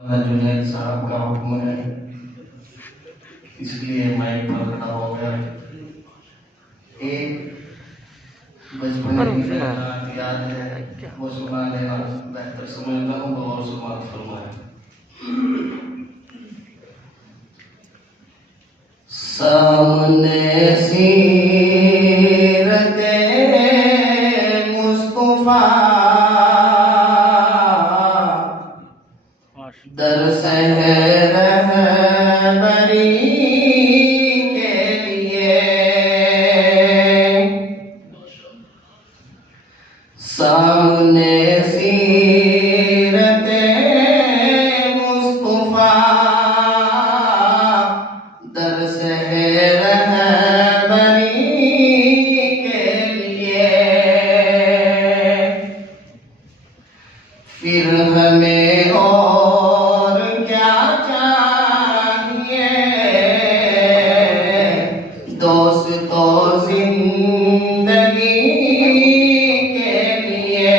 جنید صاحب کا حکم ہے، اس لیے مائک پر کھڑا ہو گیا۔ ایک بچپنے کی خیالات یاد ہے، وہ سنا لینا بہتر سمجھتا ہوں، غور سماعت فرمائیں۔ سامنے سیرت مصطفیٰ در سحر رہبری کے لیے، سامنے سیرت مصطفیٰ در سحر رہبری کے لیے، پھر ہمیں اور کیا چاہیے، دوستو زندگی کے لیے،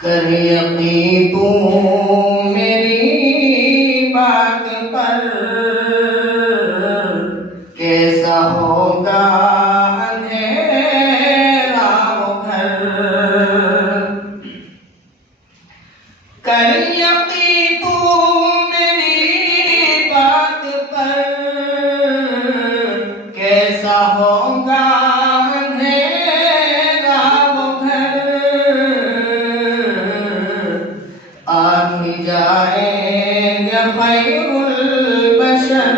کر یقین تو میری بات پر، کیسا ہوگا اندھیرا وہ گھر، کر یقین تو میری بات پر، کیسا ہوگا اندھیرا وہ گھر، آ ہی جائیں گے خیر البشر،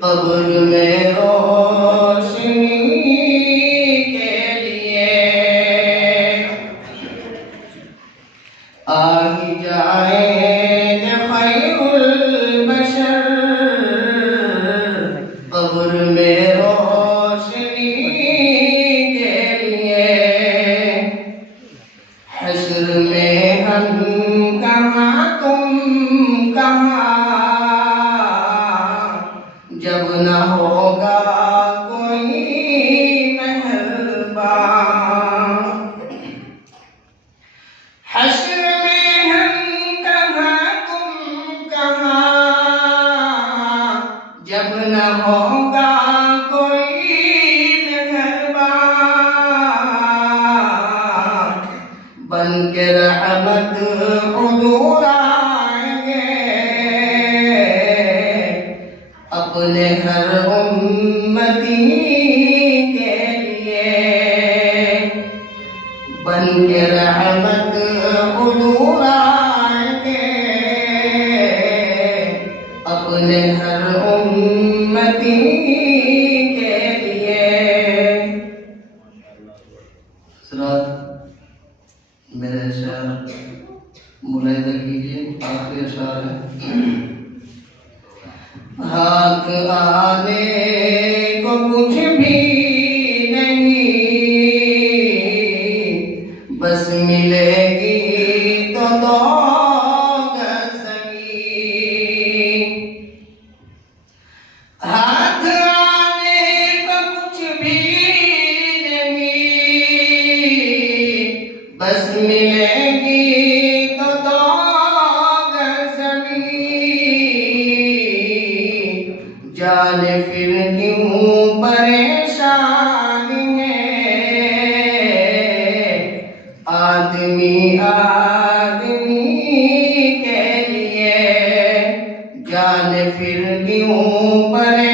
قبر میں روشنی کے لیے، آ ہی جائیں گے خیر البشر، قبر میں روشنی کے لیے، حشر میں ہم کہاں تم کہاں، جب نہ ہوگا کوئی مہربان، حشر میں ہم کہاں تم کہاں، جب نہ ہوگا کوئی مہربان، بن کے رحمت حضور آئیں گے، اپنے ہر امتی کے لیے، بن کے رحمت حضور آئیں گے، اپنے ہر امتی کے لیے۔ حضرات، میرے شعر ملاحظہ کیجیے، آخری اشعار ہے۔ ہاتھ آنے کو کچھ بھی نہیں، بس ملے گی تو دو گز زمین، ہاتھ آنے کو کچھ بھی نہیں، بس ملے گی تو دو گز زمین، جان پھر کیوں پریشان ہے، آدمی آدمی کے لیے، جان پھر کیوں پریشان